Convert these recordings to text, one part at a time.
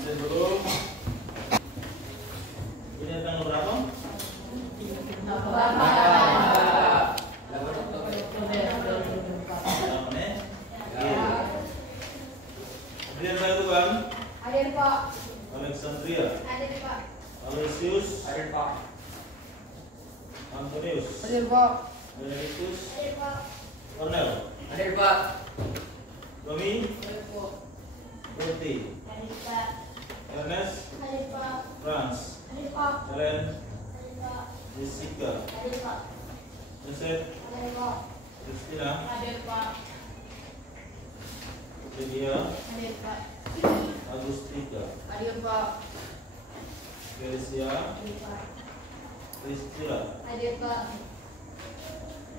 dulu. Ini tanggal berapa? 8 menit. Kemudian saya tuan. Hadir Pak. Alexandria. Hadir Pak. Aloysius. Hadir Pak. Antonius. Hadir Pak. Benedictus. Hadir Pak. Cornel. Hadir Pak. Domi. Hadir Pak. Berti. Hadir Pak. Ernest. Hadir Pak. Franz. Hadir Pak. Helen. Hadir Pak. Jessica. Hadir Pak. Joseph. Hadir Pak. Christina. Hadir Pak. Lydia. Hadir Pak. Agustika. Hadir Pak. Felicia. Hadir Pak. Priscilla. Hadir Pak.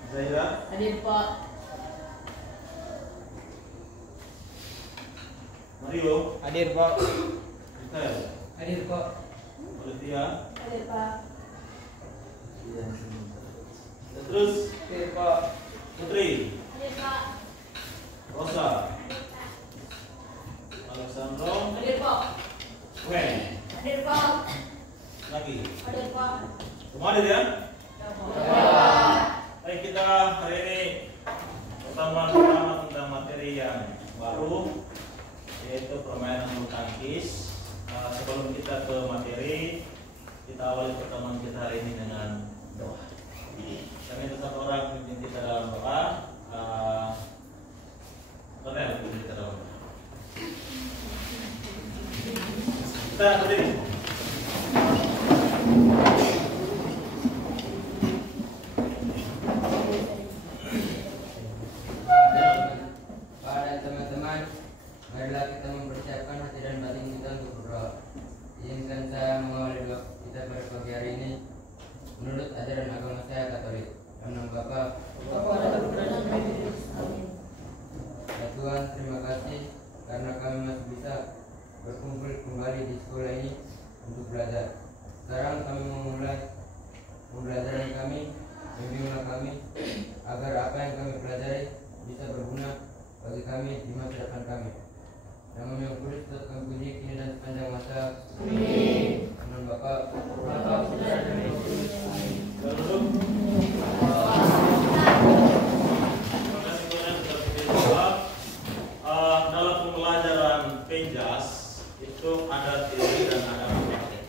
Zaira. Hadir Pak. Mario. Hadir Pak. Michael. Hadir Pak. Olivia. Hadir Pak. Petrus. Hadir Pak. Putri. Hadir Pak. Rosa. Alexandro. Hadir Pak. Wen. Hadir Pak. Lagi. Hadir Pak. Semua hadir ya? Pak. Baik, kita hari ini pertama tentang materi yang baru, yaitu permainan bulu tangkis. Sebelum kita ke materi, kita awali pertemuan kita hari ini dengan doa. Kami tetap orang pimpin kita dalam doa. Cornel, pimpin kita dalam doa. Kita berdiri. Pada teman-teman, marilah kita mempersiapkan hati dan batin kita untuk berdoa. Izinkan saya mengawali doa kita pada pagi hari ini menurut ajaran agama saya Katolik. Dalam nama Bapa, ya Tuhan, terima kasih karena kami masih bisa berkumpul kembali di sekolah ini untuk belajar. Sekarang kami mau mulai pembelajaran kami, bimbinglah kami agar apa yang kami pelajari bisa berguna bagi kami di masa depan kami. Nama yang kudus tetap kami puji kini dan sepanjang masa. Amin. Amin. Bapa, Putra dan Roh Kudus. Amin. Terima kasih Tuhan sudah berjawab. Dalam pembelajaran penjas itu ada teori dan ada praktek.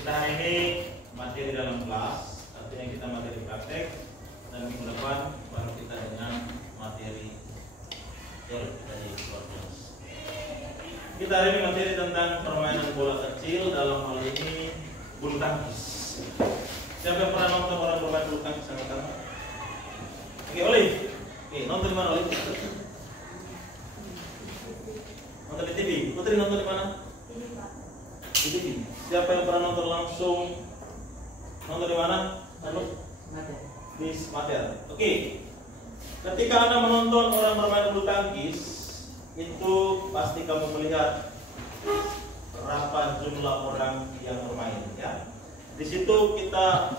Kita hari ini materi dalam kelas, artinya kita materi praktek, dan minggu depan baru kita dengan materi teori kita di luar kelas. Kita hari ini materi tentang permainan bola kecil, dalam hal ini bulu tangkis. Siapa yang pernah nonton orang bermain bulu tangkis sama kamu? Oke, Olive. Oke, nonton di mana, Olive? Nonton di TV. Putri nonton di mana? Di TV. Siapa yang pernah nonton langsung? Nonton di mana? Di Mater. Oke. Ketika Anda menonton orang bermain bulu tangkis, itu pasti kamu melihat berapa jumlah orang yang bermain, ya. Di situ kita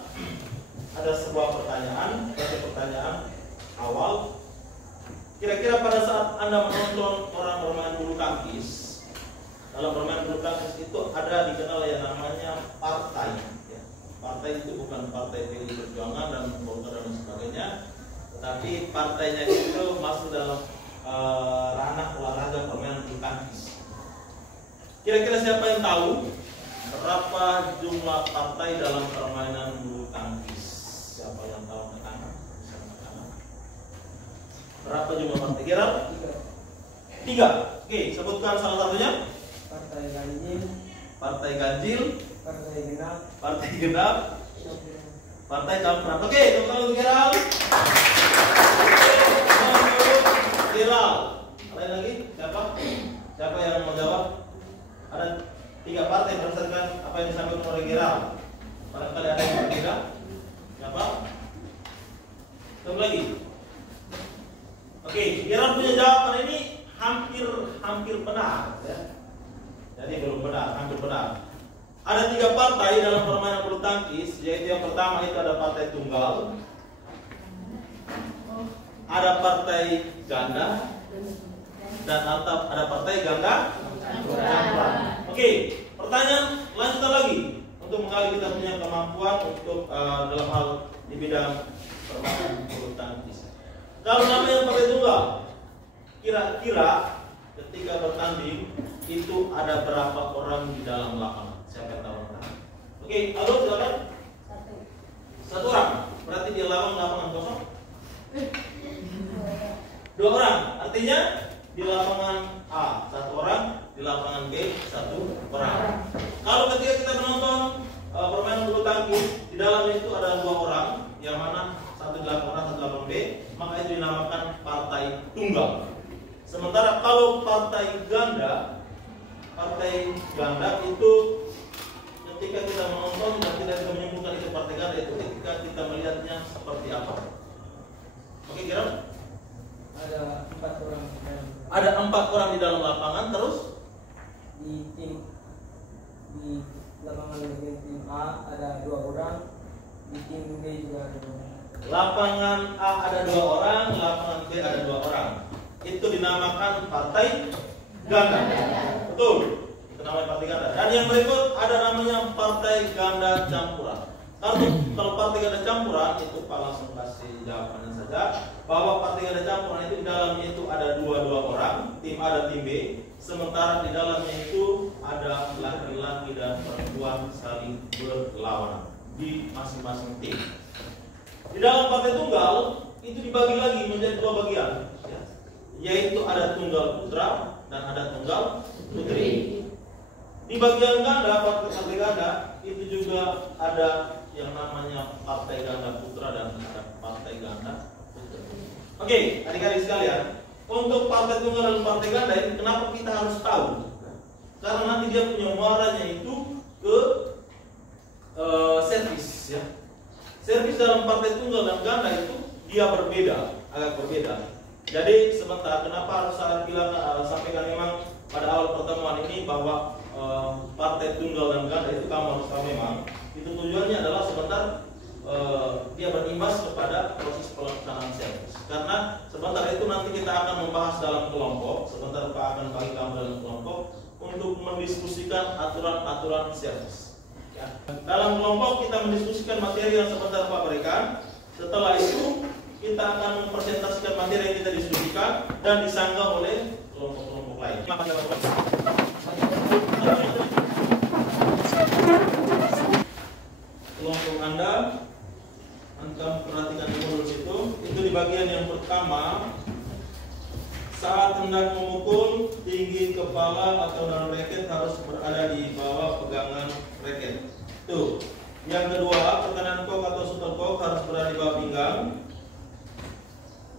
ada sebuah pertanyaan, pertanyaan awal. Kira-kira pada saat Anda menonton orang bermain bulu tangkis, dalam bermain bulu tangkis itu ada dikenal yang namanya partai. Ya. Partai itu bukan partai PDI Perjuangan dan Golkar dan sebagainya, tetapi partainya itu masuk dalam ranah olahraga permainan bulu tangkis. Kira-kira siapa yang tahu berapa jumlah partai dalam permainan bulu tangkis? Siapa yang tahu? Berapa jumlah partai? Kira? 3. Oke, sebutkan salah satunya. Partai ganjil, Partai ganjil, partai genap, partai genap, partai campuran. Oke, tepuk tangan untuk Giral. Giral. Ada lagi? Siapa? Siapa yang mau jawab? Ada 3 partai berdasarkan apa yang disampaikan oleh Giral. Barangkali ada yang berbeda. Siapa? Satu lagi. Oke, Giral punya jawaban ini hampir benar, ya. Jadi belum benar, hampir benar. Ada 3 partai dalam permainan bulu tangkis, yaitu yang pertama itu ada partai tunggal, ada partai ganda, dan ada partai ganda campuran. Oke, pertanyaan lanjutan lagi untuk mengali kita punya kemampuan untuk dalam hal di bidang permainan bulu tangkis. Kalau namanya partai tunggal, kira-kira ketika bertanding itu ada berapa orang di dalam lapangan? Siapa yang tahu? Oke, halo silakan. Satu orang. Berarti di lapangan kosong. 2 orang. Artinya di lapangan A 1 orang, di lapangan B 1 orang. Kalau ketika kita menonton permainan bulu tangkis, di dalamnya itu ada 2 orang, yang mana satu di lapangan A, satu di lapangan B, maka itu dinamakan partai tunggal. Sementara kalau partai ganda itu ketika kita menonton dan kita bisa menyimpulkan itu partai ganda itu ketika kita melihatnya seperti apa? Oke, kira? Ada 4 orang. Ada 4 orang di dalam lapangan, terus Di lapangan bagian tim A ada 2 orang, di tim B juga ada 2 orang. lapangan A ada 2 orang, lapangan B ada 2 orang. Itu dinamakan partai ganda. Betul. Itu namanya partai ganda. Dan yang berikut ada namanya partai ganda campuran. Kalau partai ganda campuran itu Pak langsung kasih jawabannya saja, bahwa partai ganda campuran itu di dalamnya itu ada 2 orang, tim A dan tim B. Sementara di dalamnya itu ada laki-laki dan perempuan saling berlawanan di masing-masing tim. Di dalam partai tunggal itu dibagi lagi menjadi 2 bagian, ya. Yaitu ada tunggal putra dan ada tunggal putri. Di bagian ganda, partai ganda itu juga ada yang namanya partai ganda putra dan ada partai ganda putri. Oke, adik-adik sekalian, untuk partai tunggal dan partai ganda ini kenapa kita harus tahu? Karena nanti dia punya muaranya itu ke servis, ya. Servis dalam partai tunggal dan ganda itu dia berbeda, agak berbeda. Jadi sebentar, kenapa harus saya bilang sampaikan memang pada awal pertemuan ini bahwa partai tunggal dan ganda itu kamu harus tahu memang itu tujuannya adalah sebentar dia berimbas kepada proses pelaksanaan servis. Karena sebentar itu nanti kita akan membahas dalam kelompok. Sebentar Pak akan bagi kamu dalam kelompok untuk mendiskusikan aturan-aturan servis. Ya. Dalam kelompok kita mendiskusikan materi yang sebentar Pak berikan. Setelah itu kita akan mempresentasikan materi yang kita diskusikan dan disanggah oleh kelompok-kelompok lain. Kelompok Anda perhatikan dulu itu di bagian yang pertama, saat hendak memukul tinggi kepala atau dalam raket harus berada di bawah pegangan raket. Tuh. Yang kedua, tekanan kok atau shuttlecock harus berada di bawah pinggang.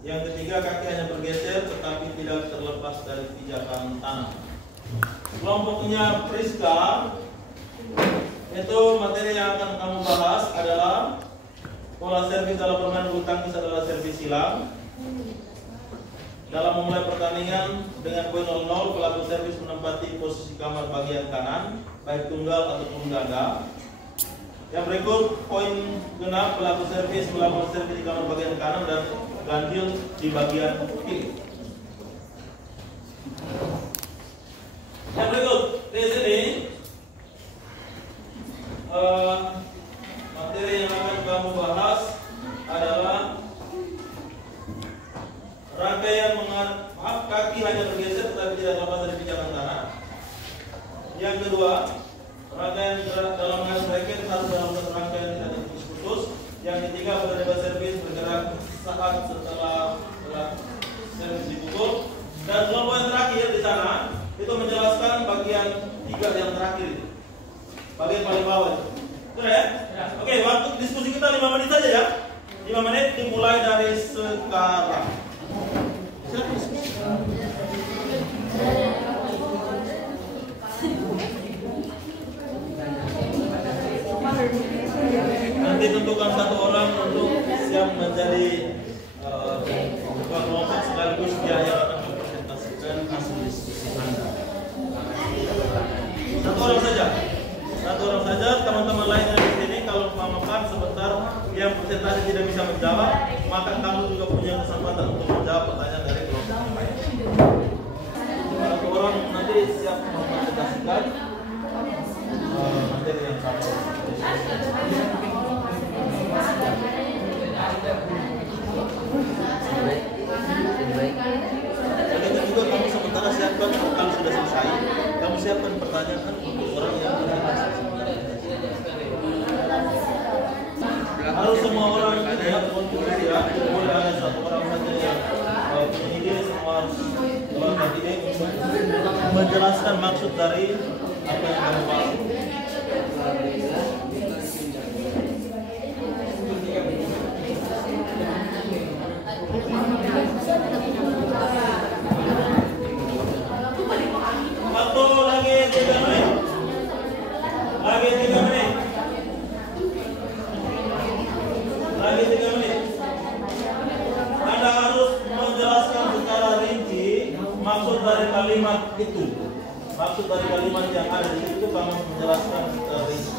Yang ketiga, kaki hanya bergeser tetapi tidak terlepas dari pijakan tanah. Kelompoknya Priska, itu materi yang akan kamu bahas adalah pola servis dalam permainan bulu tangkis adalah servis silang. Dalam memulai pertandingan dengan poin 0-0, pelaku servis menempati posisi kamar bagian kanan, baik tunggal ataupun ganda. Yang berikut poin genap, pelaku servis melakukan servis di kamar bagian kanan dan ganjil di bagian kiri. Yang berikut di sini materi yang akan kamu bahas adalah rangkaian kaki hanya bergeser tetapi tidak lepas dari pijakan tanah. Yang kedua, rangkaian gerak dalam mengayuh raket harus dalam satu rangkaian tidak terputus-putus. Yang ketiga, pada servis bergerak saat setelah servis dipukul. Dan kelompok yang terakhir di sana itu menjelaskan bagian 3 yang terakhir itu, bagian paling bawah itu. Betul ya? Oke, waktu diskusi kita 5 menit saja ya. 5 menit dimulai dari sekarang. Silakan. Nanti tentukan 1 orang untuk siap menjadi ketua kelompok sekaligus dia yang akan mempresentasikan hasil diskusi Anda. 1 orang saja. 1 orang saja. Teman-teman lain yang di sini kalau memakan sebentar yang presentasi tidak bisa menjawab, maka kamu juga punya kesempatan untuk menjawab pertanyaan dari kelompok yang lain. 1 orang nanti siap mempresentasikan. materi yang sama. Begitu juga kamu sementara siapkan kalau sudah selesai, kamu siapkan pertanyaan untuk orang yang harus semua orang ini ya kontribusi ya, boleh ada satu orang saja yang punya ide, semua harus melakukan ide untuk menjelaskan maksud dari apa yang kamu bahas. Waktu lagi 3 menit. Lagi 3 menit. Lagi 3 menit. Anda harus menjelaskan secara rinci maksud dari kalimat itu. Maksud dari kalimat yang ada di situ kamu menjelaskan secara rinci.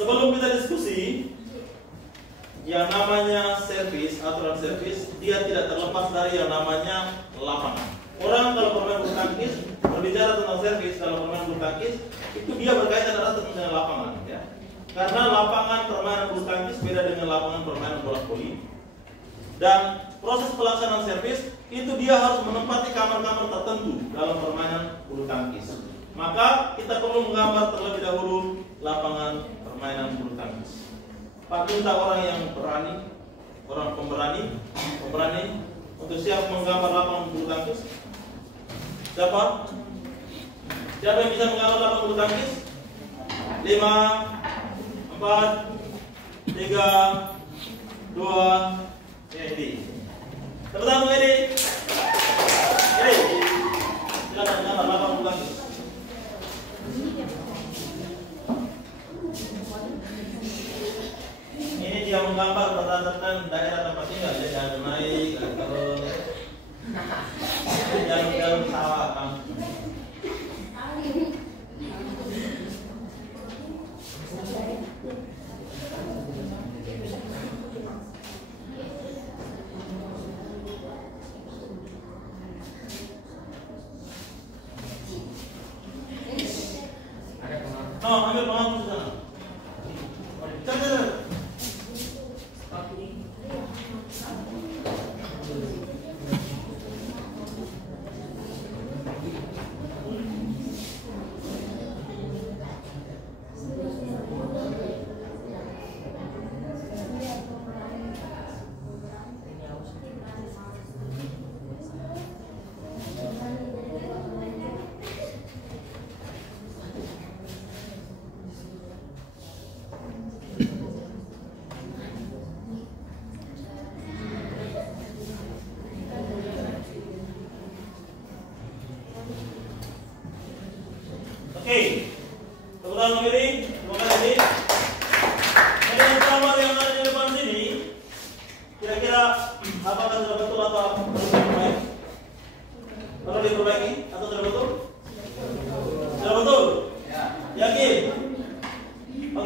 Sebelum kita diskusi, yang namanya servis, aturan servis, dia tidak terlepas dari yang namanya lapangan. Orang kalau bermain bulu tangkis, berbicara tentang servis kalau bermain bulu tangkis, itu dia berkaitan erat dengan lapangan, ya. Karena lapangan permainan bulu tangkis beda dengan lapangan permainan bola voli. Dan proses pelaksanaan servis itu dia harus menempati kamar-kamar tertentu dalam permainan bulu tangkis. Maka kita perlu menggambar terlebih dahulu lapangan permainan bulu tangkis. Pak minta orang yang berani, orang pemberani untuk siap menggambar lapangan bulu tangkis. Siapa? Siapa yang bisa menggambar lapangan bulu tangkis? 5, 4, 3, 2, Edi. Tepuk tangan untuk Edi. Edi, silakan menggambar lapangan bulu tangkis. Ini dia menggambar berdasarkan daerah tempat tinggal, ya, jalan naik, turun, jalan sawah, Kang. Oh, ambil penghapus sana. Cepat.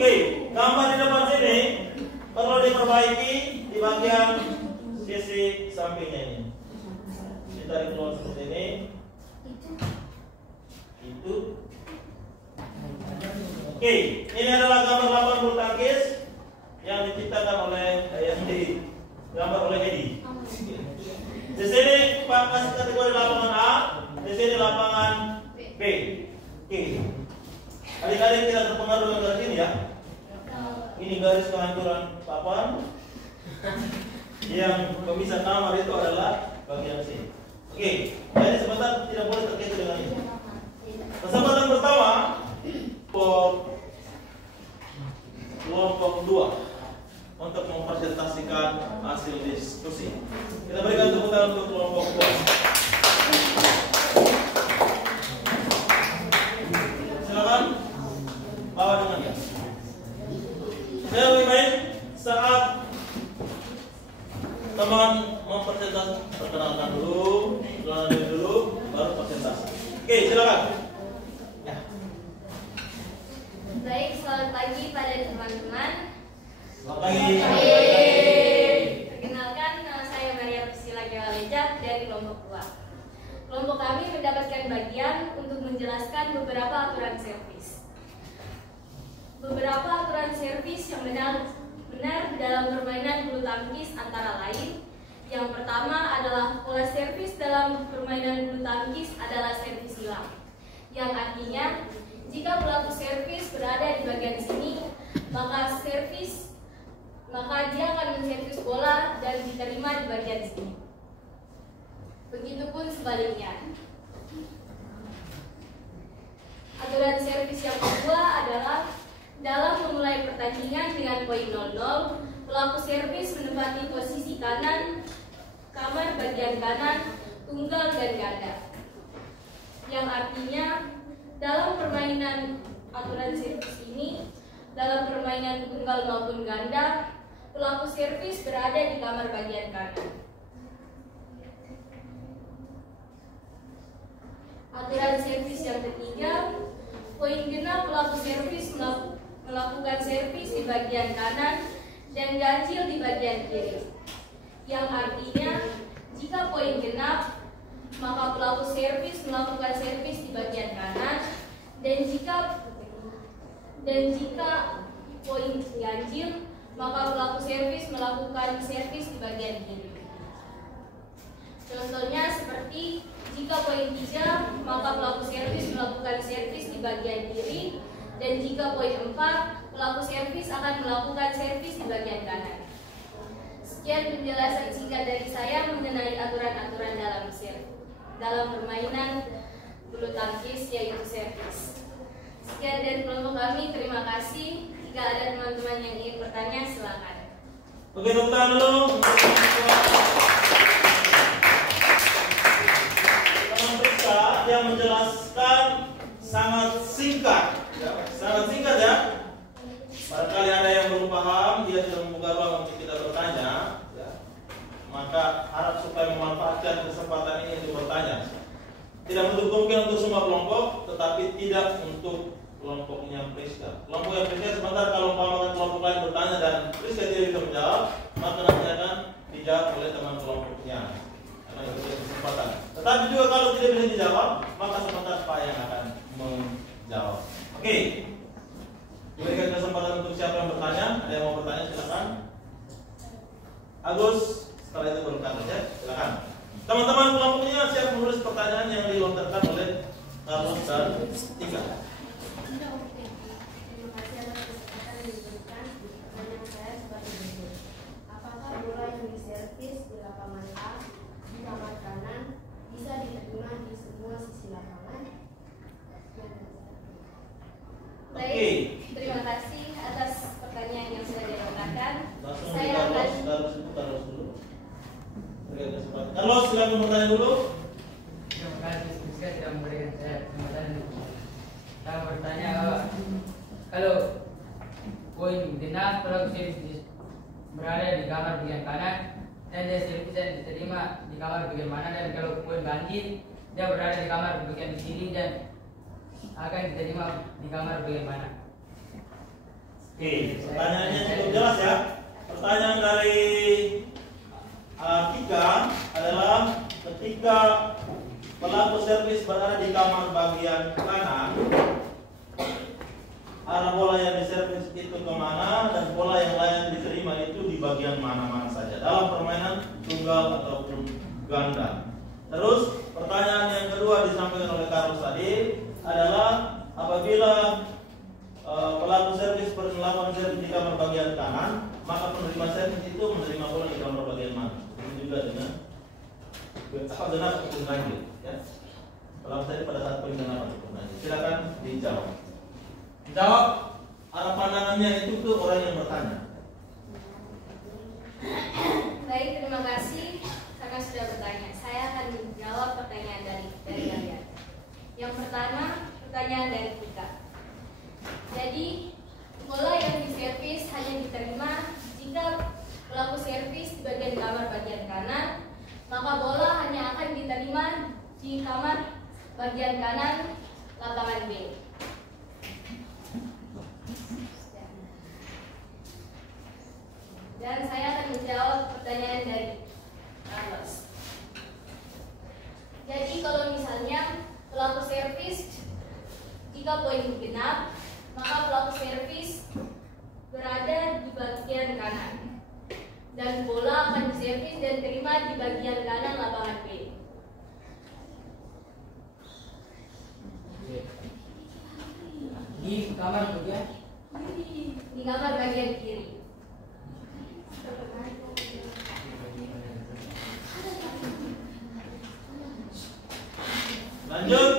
Oke, gambar di depan sini perlu diperbaiki di bagian sisi sampingnya ini. Ditarik keluar seperti ini. Itu. Oke, ini adalah gambar lapangan bulu tangkis yang diciptakan oleh yang digambar oleh Edi. Di sini Pak kasih kategori lapangan A, di sini lapangan B. Oke. Adik-adik tidak terpengaruh dengan garis ini ya. Ini garis kehancuran papan. Yang pemisah kamar itu adalah bagian sini. Oke, jadi sebentar tidak boleh terkait dengan ini. Kesempatan pertama kelompok 2 untuk mempresentasikan hasil diskusi. Kita berikan tepuk tangan untuk kelompok 2. Silakan bawa dengan ya. Saya lebih baik saat teman mempresentasi, perkenalkan dulu, baru presentasi. Oke, silakan. Ya. Baik, selamat pagi pada teman-teman. Selamat pagi. Perkenalkan, nama saya Maria Priscilla Gewaleja dari kelompok 2. Kelompok kami mendapatkan bagian untuk menjelaskan beberapa aturan servis. Beberapa aturan servis yang benar dalam permainan bulu tangkis antara lain. Yang pertama adalah pola servis dalam permainan bulu tangkis adalah servis silang. Yang artinya jika pelaku servis berada di bagian sini, maka dia akan menservis bola dan diterima di bagian sini. Begitupun sebaliknya. Aturan servis yang kedua adalah dalam memulai pertandingan dengan poin 0-0, pelaku servis menempati posisi kanan, kamar bagian kanan, tunggal dan ganda. Yang artinya dalam permainan aturan servis ini, dalam permainan tunggal maupun ganda, pelaku servis berada di kamar bagian kanan. Aturan servis yang ketiga, poin genap pelaku servis melakukan servis di bagian kanan dan ganjil di bagian kiri. Yang artinya jika poin genap, maka pelaku servis melakukan servis di bagian kanan, dan jika poin ganjil, maka pelaku servis melakukan servis di bagian kiri. Contohnya seperti jika poin 3, maka pelaku servis melakukan servis di bagian kiri, dan jika poin 4, pelaku servis akan melakukan servis di bagian kanan. Sekian penjelasan singkat dari saya mengenai aturan-aturan dalam permainan bulu tangkis yaitu servis. Sekian dari kelompok kami, terima kasih. Jika ada teman-teman yang ingin bertanya, silakan. Oke, tepuk tangan dulu. Teman Prisa yang menjelaskan sangat singkat. Sangat singkat ya. Barangkali ada yang belum paham, dia sudah membuka ruang untuk kita bertanya, ya. Maka harap supaya memanfaatkan kesempatan ini untuk bertanya. Tidak menutup kemungkinan untuk semua kelompok, tetapi tidak untuk kelompoknya Priska. Kelompok yang Priska sebentar kalau kelompok lain bertanya dan Priska tidak bisa menjawab, maka nanti akan dijawab oleh teman kelompoknya. Karena itu kesempatan. Tetapi juga kalau tidak bisa dijawab, maka sebentar Pak yang akan menjawab. Oke. Berikan kesempatan untuk siapa yang bertanya. Ada yang mau bertanya, silakan. Agus, setelah itu baru Carlos ya, silakan. Teman-teman kelompoknya siap menulis pertanyaan yang dilontarkan oleh Carlos dan Tika. Terima kasih atas kesempatan yang diberikan. Pertanyaan saya sebagai berikut. Apakah bola yang diservis di lapangan A di kamar kanan bisa diterima di semua sisi lapangan? Baik, terima kasih atas pertanyaan yang sudah dilontarkan. Saya akan Carlos dulu. Berikan kesempatan. Carlos, silakan bertanya dulu. Terima kasih Priska sudah memberikan saya kesempatan. Saya bertanya kalau poin genap pelaku servis berada di kamar bagian kanan dan dia servis diterima di kamar bagian mana, dan kalau poin ganjil dia berada di kamar bagian kiri dan akan diterima di kamar bagian mana? Oke, pertanyaannya cukup jelas ya. Pertanyaan dari Tika adalah ketika pelaku servis berada di kamar bagian kanan, arah bola yang diservis itu kemana dan bola yang layak diterima itu di bagian mana-mana saja dalam permainan tunggal ataupun ganda. Terus pertanyaan yang kedua disampaikan oleh Carlos tadi adalah apabila pelaku servis melakukan servis di kamar bagian kanan, maka penerima servis itu menerima bola di kamar bagian mana? Ini juga dengan apa benar ataupun ganjil ya. Pelaku servis pada saat poin kenapa ataupun ganjil. Silakan dijawab. Jawab arah pandangannya itu ke orang yang bertanya. Baik, terima kasih karena sudah bertanya. Saya akan menjawab pertanyaan dari kalian. Yang pertama, pertanyaan dari Tika. Jadi, bola yang diservis hanya diterima jika pelaku servis di bagian kamar bagian kanan, maka bola hanya akan diterima di kamar bagian kanan lapangan B. Dan saya akan menjawab pertanyaan dari Carlos. Jadi kalau misalnya pelaku servis jika poin genap, maka pelaku servis berada di bagian kanan dan bola akan diservis dan terima di bagian kanan lapangan B. Di kamar bagian Di kamar bagian kiri. Lanjut.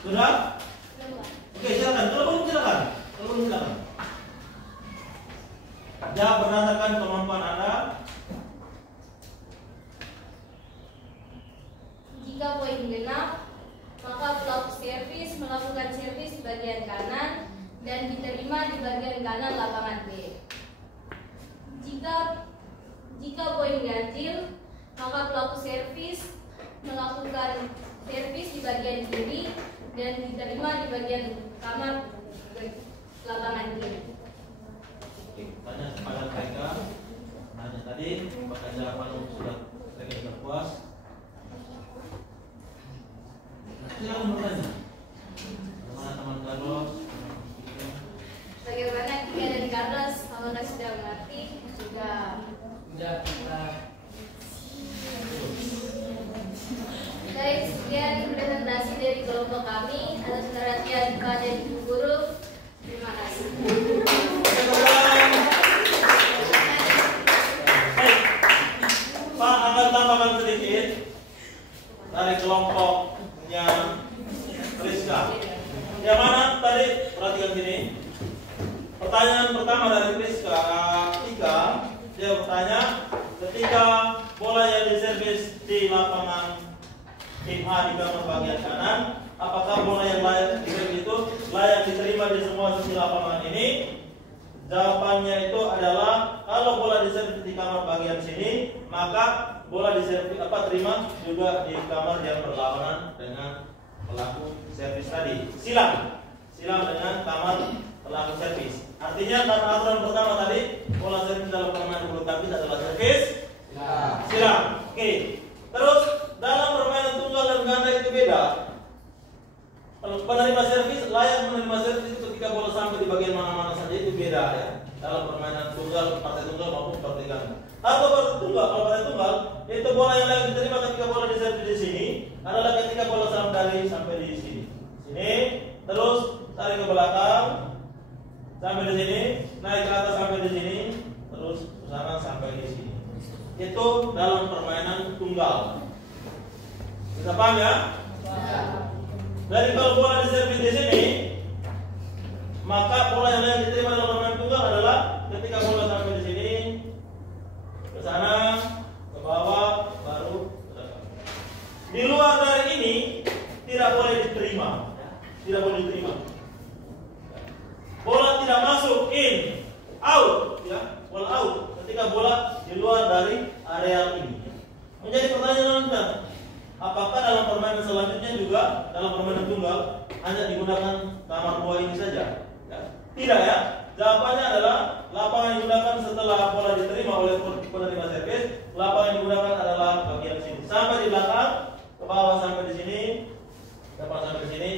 Sudah? Oke, silakan. Kalau belum silakan. Jawab berdasarkan kemampuan Anda. Jika poin genap, maka pelaku servis melakukan servis di bagian kanan dan diterima di bagian kanan lapangan B. Jika poin ganjil, maka pelaku servis melakukan servis di bagian kiri dan diterima di bagian kamar lapangan kiri. Oke, tanya kepada mereka. Nanya tadi, apakah jawaban sudah mereka sudah puas? Silakan bertanya. Bagaimana teman Carlos? Bagaimana Tika dan Carlos? Apakah sudah mengerti? Sudah. Baik, sekian presentasi dari kelompok kami. Atas perhatian kepada Ibu Guru. Terima kasih. Pak akan tambahkan sedikit dari kelompoknya Rizka. Yang mana tadi perhatikan sini. Pertanyaan pertama dari Rizka Tika, dia bertanya ketika bola yang diservis di lapangan tim A di kamar bagian kanan, apakah bola yang layak diservis itu layak diterima di semua sisi lapangan ini? Jawabannya itu adalah kalau bola diservis di kamar bagian sini, maka bola diservis terima juga di kamar yang berlawanan dengan pelaku servis tadi. Silang dengan kamar pelaku servis. Artinya karena aturan pertama tadi bola servis dalam permainan bulu tangkis adalah servis silang. Oke. Terus dalam permainan tunggal dan ganda itu beda. Penerima servis layak menerima servis itu ketika bola sampai di bagian mana-mana saja itu beda ya. Dalam permainan tunggal, partai tunggal maupun partai ganda. Atau partai tunggal, kalau partai tunggal itu bola yang layak diterima ketika bola diservis di sini adalah ketika bola sampai di sini. Sini, terus tarik ke belakang sampai di sini, naik ke atas sampai di sini, terus ke sana sampai di sini. Itu dalam permainan tunggal. Bisa paham ya? Dari kalau bola diservis di sini, maka bola yang layak diterima dalam permainan tunggal adalah ketika bola sampai di sini, ke sana, ke bawah, baru ke depan. Di luar dari ini tidak boleh diterima, tidak boleh diterima. Bola tidak masuk in, out, ya, bola out. Ketika bola di luar dari area ini. Menjadi pertanyaan Anda, apakah dalam permainan selanjutnya juga dalam permainan tunggal hanya digunakan kamar dua ini saja? Ya. Tidak ya. Jawabannya adalah lapangan yang digunakan setelah bola diterima oleh penerima servis. Lapangan yang digunakan adalah bagian sini. Sampai di belakang, ke bawah sampai di sini, depan sampai di sini,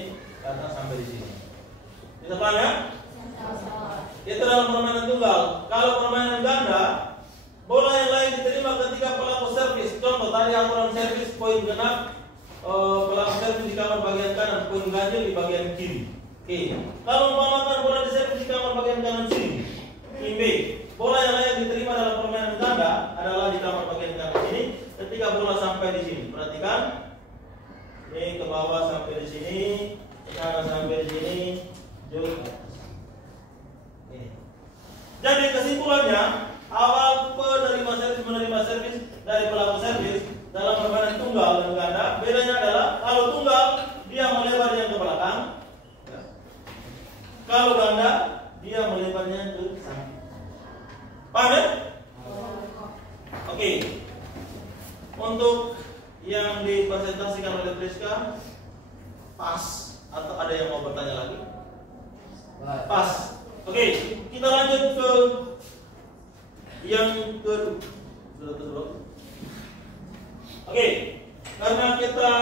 belakang sampai di sini. Bisa paham ya? Itu dalam permainan tunggal. Kalau permainan ganda, bola yang lain diterima ketika pelaku servis. Contoh tadi aturan servis poin genap, pelaku servis di kamar bagian kanan, poin ganjil di bagian kiri. Oke. Kalau umpamakan bola diservis di kamar bagian kanan sini, tim B. Bola yang lain diterima dalam permainan ganda adalah di kamar bagian kanan sini. Ketika bola sampai di sini, perhatikan. Ini ke bawah sampai di sini, ke kanan sampai di sini, jauh. Jadi kesimpulannya, awal menerima servis dari pelaku servis dalam permainan tunggal dan ganda, bedanya adalah kalau tunggal dia melebarnya ke belakang, ya. Kalau ganda dia melebarnya ke samping. Paham ya? Oke. Untuk yang dipresentasikan oleh Priska pas atau ada yang mau bertanya lagi? Pas. Oke, kita lanjut ke yang kedua. Oke, karena kita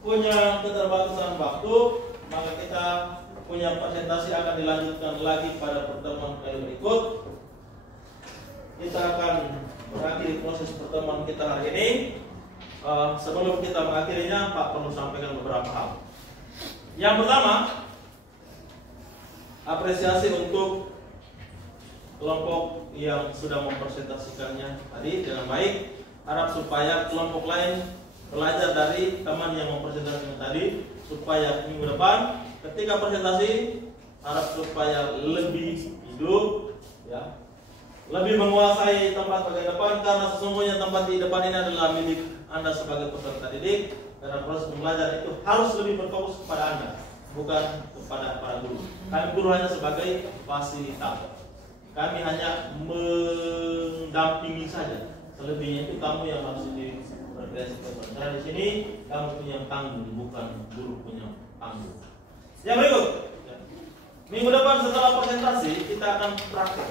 punya keterbatasan waktu, maka kita punya presentasi akan dilanjutkan lagi pada pertemuan kali berikut. Kita akan mengakhiri proses pertemuan kita hari ini. Sebelum kita mengakhirinya, Pak perlu sampaikan beberapa hal. Yang pertama, apresiasi untuk kelompok yang sudah mempresentasikannya tadi dengan baik. Harap supaya kelompok lain belajar dari teman yang mempresentasikan tadi, supaya minggu depan ketika presentasi harap supaya lebih hidup, ya, lebih menguasai tempat bagian depan, karena sesungguhnya tempat di depan ini adalah milik Anda sebagai peserta didik. Karena proses belajar itu harus lebih berfokus kepada Anda, bukan kepada para guru. Kami guru hanya sebagai fasilitator. Kami hanya mendampingi saja. Selebihnya itu kamu yang harus berkreasi. Karena di sini kamu punya tanggung, bukan guru punya tanggung. Yang berikut, minggu depan setelah presentasi kita akan praktek.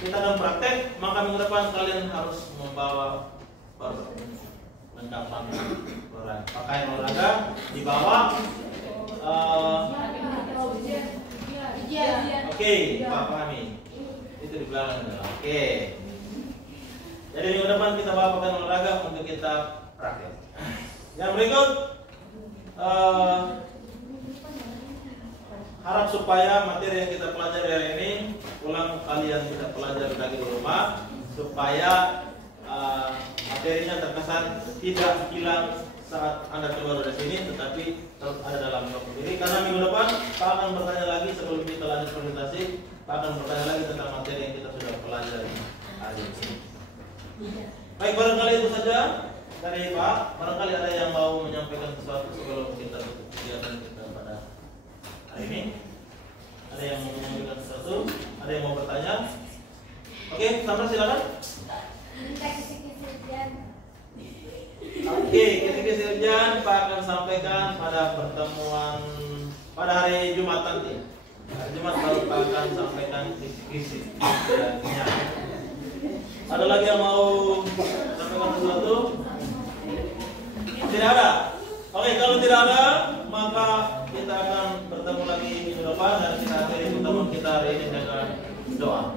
Kita akan praktek, maka minggu depan kalian harus membawa perlengkapan olahraga. Pakaian olahraga dibawa. Oke, Pak pahami. Itu di belakang. Oke. Jadi minggu depan kita bawa pakaian olahraga untuk kita praktek. Yang berikut, harap supaya materi yang kita pelajari hari ini ulang kalian bisa pelajari lagi di rumah, supaya materinya terkesan tidak hilang saat Anda keluar dari sini, tetapi terus ada dalam blok ini. Karena minggu depan Pak akan bertanya lagi sebelum kita lanjut presentasi, Pak akan bertanya lagi tentang materi yang kita sudah pelajari hari ini. Baik, barangkali itu saja dari Pak. Barangkali ada yang mau menyampaikan sesuatu sebelum kita tutup kegiatan kita pada hari ini. Ada yang mau menyampaikan sesuatu? Ada yang mau bertanya? Oke, Samra silakan. Oke, kisi-kisi ujian Pak akan sampaikan pada pertemuan pada hari Jumat nanti. Hari Jumat baru Pak akan sampaikan kisi-kisi ujiannya. Ada lagi yang mau sampaikan sesuatu? Tidak ada. Oke, kalau tidak ada, maka kita akan bertemu lagi minggu depan dan kita akhiri pertemuan kita hari ini dengan doa.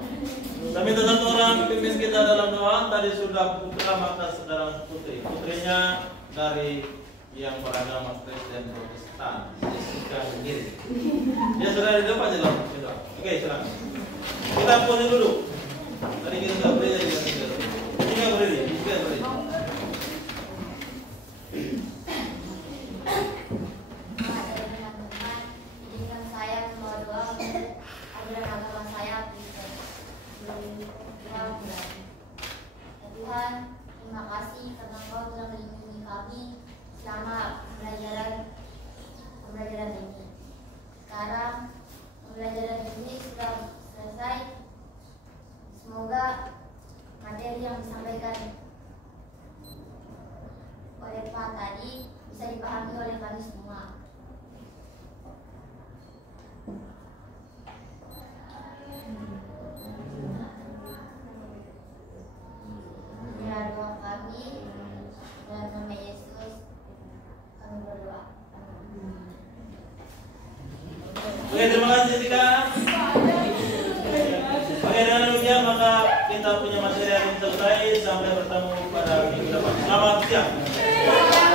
Kami minta satu orang pimpin kita dalam doa. Tadi sudah putra, maka sekarang putri. Putrinya dari yang beragama Kristen Protestan, Jessica Giri. Dia sudah di depan dalam doa. Oke, silakan. Kita posisi dulu. Tadi kita sudah berdiri, jadi kita berdiri. Ini berdiri, kita berdiri. Tuhan, terima kasih karena Engkau telah melindungi kami selama pembelajaran ini. Sekarang pembelajaran ini sudah selesai. Oke, terima kasih Jessica. Oke, dengan demikian maka kita punya materi hari ini selesai. Sampai bertemu pada minggu depan. Selamat siang.